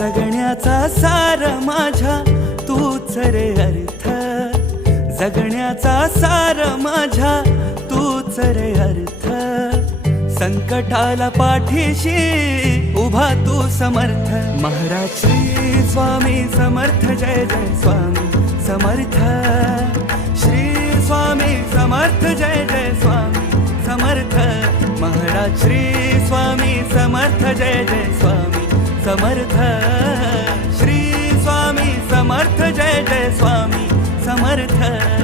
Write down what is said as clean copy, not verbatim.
जगण्याचा सार माझ्या तूच रे अर्थ, जगण्याचा सार माझ्या तूच रे अर्थ. संकटाला पाठीशी उभा तू समर्थ. महाराज श्री स्वामी समर्थ, जय जय स्वामी समर्थ. श्री स्वामी समर्थ, जय जय स्वामी समर्थ. महाराज श्री स्वामी समर्थ, जय जय स्वामी समर्थ. श्री स्वामी समर्थ, जय जय स्वामी समर्थ.